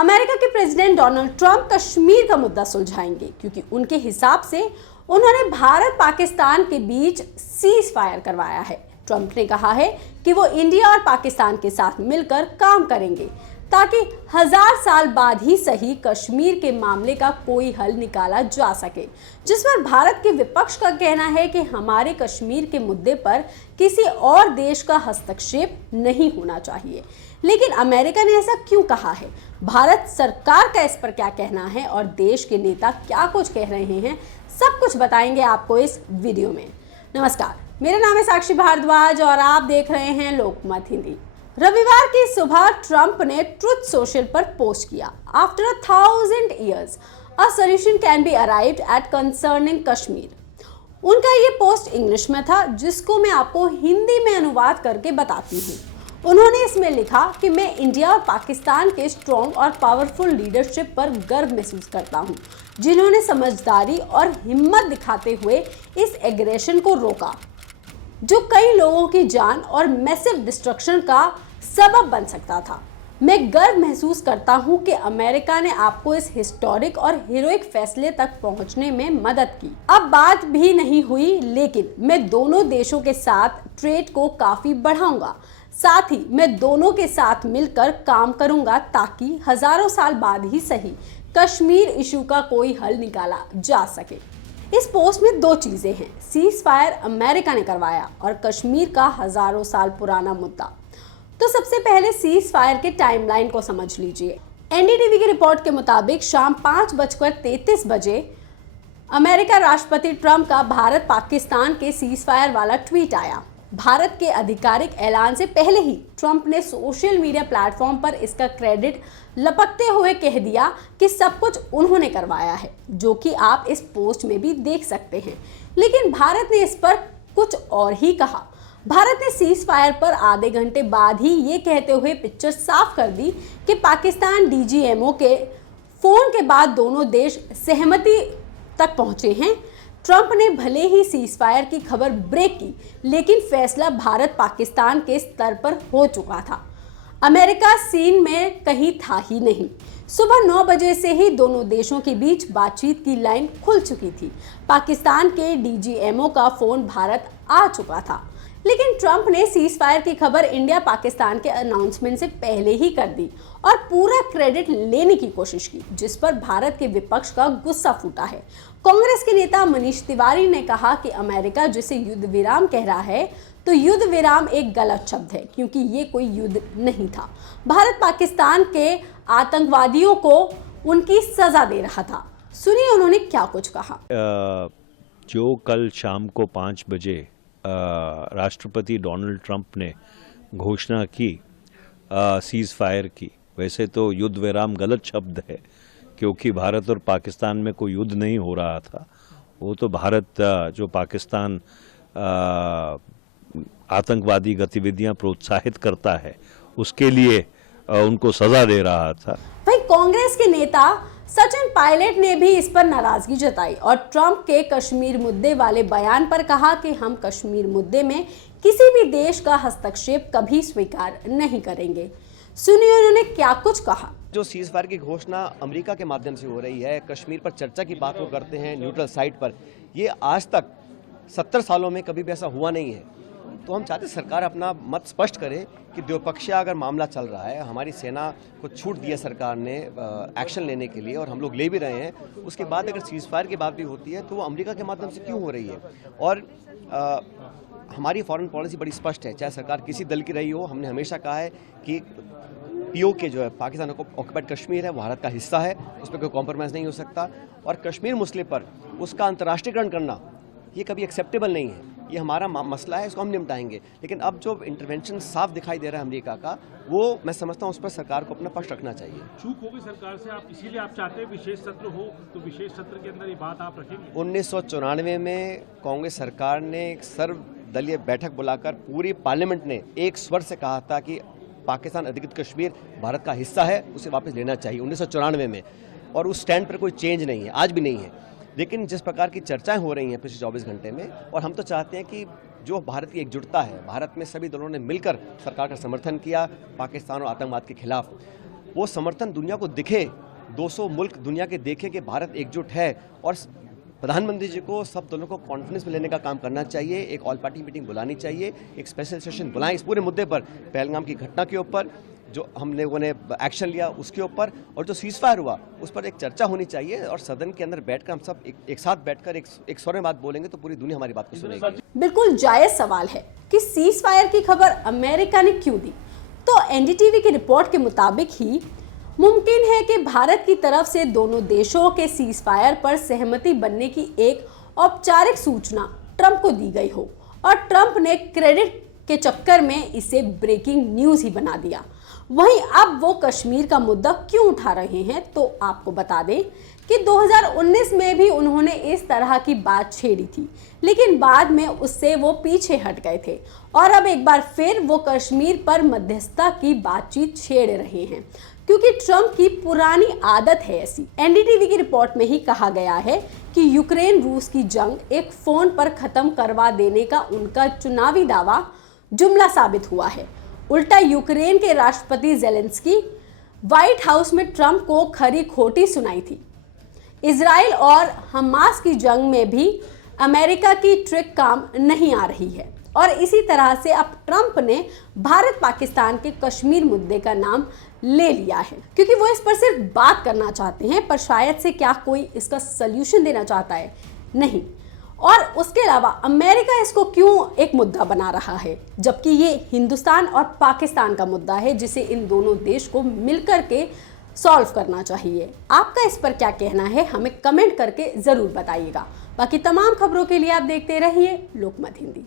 America के president Donald Trump Kashmir का मुद्दा सुलझाएंगे क्योंकि उनके हिसाब से उन्होंने भारत पाकिस्तान के बीच सीज फायर करवाया है। ट्रंप ने कहा है कि वो इंडिया और पाकिस्तान के साथ मिलकर काम करेंगे ताकि 1000 साल बाद ही सही कश्मीर के मामले का कोई हल निकाला जा सके, जिस पर भारत के विपक्ष का कहना है कि हमारे कश्मीर के मुद्दे पर किसी और देश का हस्तक्षेप नहीं होना चाहिए। लेकिन अमेरिका ने ऐसा क्यों कहा है, भारत सरकार का इस पर क्या कहना है और देश के नेता क्या कुछ कह रहे हैं, सब कुछ बताएंगे आपको इस वीडियो में। नमस्कार, मेरा नाम है साक्षी भारद्वाज और आप देख रहे हैं लोकमत हिंदी। रविवार की सुबह ट्रंप ने ट्रुथ सोशल पर पोस्ट किया, after 1000 years a solution can be arrived at concerning Kashmir. उनका ये पोस्ट इंग्लिश में था, जिसको मैं आपको हिंदी में अनुवाद करके बताती हूँ। उन्होंने इसमें लिखा कि मैं इंडिया और पाकिस्तान के स्ट्रॉन्ग और पावरफुल लीडरशिप पर गर्व महसूस करता हूँ, जिन्होंने समझदारी और हिम्मत दिखाते हुए इस एग्रेशन को रोका, जो कई लोगों की जान और मैसिव डिस्ट्रक्शन का सबब बन सकता था। मैं गर्व महसूस करता हूं कि अमेरिका ने आपको इस हिस्टोरिक और हीरोइक फैसले तक पहुंचने में मदद की। अब बात भी नहीं हुई, लेकिन मैं दोनों देशों के साथ ट्रेड को काफी बढ़ाऊंगा। साथ ही मैं दोनों के साथ मिलकर काम करूंगा ताकि हजारों साल बाद ही सही कश्मीर इशू का कोई हल निकाला जा सके। इस पोस्ट में दो चीजें हैं, सीज फायर अमेरिका ने करवाया और कश्मीर का हजारों साल पुराना मुद्दा। तो सबसे पहले सीज फायर के टाइमलाइन को समझ लीजिए। एनडीटीवी की रिपोर्ट के मुताबिक शाम 5:33 बजे अमेरिका राष्ट्रपति ट्रंप का भारत पाकिस्तान के सीज फायर वाला ट्वीट आया। भारत के आधिकारिक ऐलान से पहले ही ट्रंप ने सोशल मीडिया प्लेटफॉर्म पर इसका क्रेडिट लपकते हुए कह दिया कि सब कुछ उन्होंने करवाया है, जो कि आप इस पोस्ट में भी देख सकते हैं। लेकिन भारत ने इस पर कुछ और ही कहा। भारत ने सीज फायर पर आधे घंटे बाद ही ये कहते हुए पिक्चर साफ कर दी कि पाकिस्तान डीजीएमओ के फोन के बाद दोनों देश सहमति तक पहुंचे हैं। ट्रंप ने भले ही सीज फायर की खबर ब्रेक की, लेकिन फैसला भारत पाकिस्तान के स्तर पर हो चुका था। अमेरिका सीन में कहीं था ही नहीं। सुबह 9 बजे से ही दोनों देशों के बीच बातचीत की लाइन खुल चुकी थी। पाकिस्तान के डीजीएमओ का फोन भारत आ चुका था, लेकिन ट्रंप ने सीज फायर की खबर इंडिया पाकिस्तान के अनाउंसमेंट से पहले ही कर दी और पूरा क्रेडिट लेने की कोशिश की, जिस पर भारत के विपक्ष का गुस्सा फूटा है। कांग्रेस के नेता मनीष तिवारी ने कहा कि अमेरिका जिसे युद्ध विराम कह रहा है, तो युद्ध विराम एक गलत शब्द है, क्योंकि ये कोई युद्ध नहीं था। भारत पाकिस्तान के आतंकवादियों को उनकी सजा दे रहा था। सुनिए उन्होंने क्या कुछ कहा। जो कल शाम को 5 बजे राष्ट्रपति डोनाल्ड ट्रंप ने घोषणा की सीज फायर की, वैसे तो युद्ध विराम गलत शब्द है, क्योंकि भारत और पाकिस्तान में कोई युद्ध नहीं हो रहा था। वो तो भारत जो पाकिस्तान आतंकवादी गतिविधियां प्रोत्साहित करता है, उसके लिए उनको सजा दे रहा था। भाई, कांग्रेस के नेता सचिन पायलट ने भी इस पर नाराजगी जताई और ट्रंप के कश्मीर मुद्दे वाले बयान पर कहा कि हम कश्मीर मुद्दे में किसी भी देश का हस्तक्षेप कभी स्वीकार नहीं करेंगे। सुनिए उन्होंने क्या कुछ कहा। जो सीज फायर की घोषणा अमेरिका के माध्यम से हो रही है, कश्मीर पर चर्चा की बात वो करते हैं न्यूट्रल साइट पर, ये आज तक 70 सालों में कभी भी ऐसा हुआ नहीं है। तो हम चाहते सरकार अपना मत स्पष्ट करे कि द्विपक्षीय अगर मामला चल रहा है, हमारी सेना को छूट दिया सरकार ने एक्शन लेने के लिए और हम लोग ले भी रहे हैं, उसके बाद अगर सीज फायर की बात भी होती है तो वो अमेरिका के माध्यम से क्यों हो रही है। और हमारी फॉरेन पॉलिसी बड़ी स्पष्ट है, चाहे सरकार किसी दल की रही हो। हमने हमेशा कहा है कि पीओके जो है, पाकिस्तान ऑक्युपाइड कश्मीर है, भारत का हिस्सा है, उस पर कोई कॉम्प्रोमाइज़ नहीं हो सकता। और कश्मीर मसले पर उसका अंतर्राष्ट्रीयकरण करना ये कभी एक्सेप्टेबल नहीं है। ये हमारा मसला है, इसको हम निपटाएंगे। लेकिन अब जो इंटरवेंशन साफ दिखाई दे रहा है अमेरिका का, वो मैं समझता हूँ उस पर सरकार को अपना पक्ष रखना चाहिए। चूक होगी सरकार से, आप इसीलिए आप चाहते हैं विशेष सत्र हो, तो विशेष सत्र के अंदर ये बात आप रखेंगे। 1994 में कांग्रेस सरकार ने एक सर्वदलीय बैठक बुलाकर पूरी पार्लियामेंट ने एक स्वर से कहा था कि पाकिस्तान अधिकृत कश्मीर भारत का हिस्सा है, उसे वापस लेना चाहिए 1994 में। और उस स्टैंड पर कोई चेंज नहीं है, आज भी नहीं है। लेकिन जिस प्रकार की चर्चाएं हो रही हैं पिछले 24 घंटे में, और हम तो चाहते हैं कि जो भारत की एकजुटता है, भारत में सभी दलों ने मिलकर सरकार का समर्थन किया पाकिस्तान और आतंकवाद के खिलाफ, वो समर्थन दुनिया को दिखे, 200 मुल्क दुनिया के देखें कि भारत एकजुट है। और प्रधानमंत्री जी को सब दलों को कॉन्फ्रेंस में लेने का काम करना चाहिए, एक ऑल पार्टी मीटिंग बुलानी चाहिए, एक स्पेशल सेशन बुलाएं इस पूरे मुद्दे पर, पहलगाम की घटना के ऊपर जो हमने एक्शन लिया उसके ऊपर, और जो सीज फायर हुआ उस पर एक चर्चा होनी चाहिए। और सदन के अंदर बैठकर हम सब एक साथ बैठकर एक स्वर में बात बोलेंगे तो पूरी दुनिया हमारी बात को सुनेगी। बिल्कुल जायज सवाल है कि सीज फायर की खबर अमेरिका ने क्यों दी। तो एनडीटीवी की रिपोर्ट के मुताबिक ही मुमकिन है कि भारत की तरफ से दोनों देशों के सीज फायर पर सहमति बनने की एक औपचारिक सूचना ट्रंप को दी गई हो और ट्रंप ने क्रेडिट के चक्कर में इसे ब्रेकिंग न्यूज ही बना दिया। वहीं अब वो कश्मीर का मुद्दा क्यों उठा रहे हैं, तो आपको बता दें कि 2019 में भी उन्होंने इस तरह की बात छेड़ी थी, लेकिन बाद में उससे वो पीछे हट गए थे और अब एक बार फिर वो कश्मीर पर मध्यस्थता की बातचीत छेड़ रहे हैं, क्योंकि ट्रंप की पुरानी आदत है ऐसी। एनडीटीवी की रिपोर्ट में ही कहा गया है कि यूक्रेन रूस की जंग एक फोन पर खत्म करवा देने का उनका चुनावी दावा जुमला साबित हुआ है। उल्टा यूक्रेन के राष्ट्रपति जेलेंस्की व्हाइट हाउस में ट्रंप को खरी खोटी सुनाई थी। इजराइल और हमास की जंग में भी अमेरिका की ट्रिक काम नहीं आ रही है और इसी तरह से अब ट्रंप ने भारत पाकिस्तान के कश्मीर मुद्दे का नाम ले लिया है, क्योंकि वो इस पर सिर्फ बात करना चाहते हैं, पर शायद से क्या कोई इसका सल्यूशन देना चाहता है, नहीं। और उसके अलावा अमेरिका इसको क्यों एक मुद्दा बना रहा है, जबकि ये हिंदुस्तान और पाकिस्तान का मुद्दा है जिसे इन दोनों देश को मिलकर के सॉल्व करना चाहिए। आपका इस पर क्या कहना है, हमें कमेंट करके जरूर बताइएगा। बाकी तमाम खबरों के लिए आप देखते रहिए लोकमत हिंदी।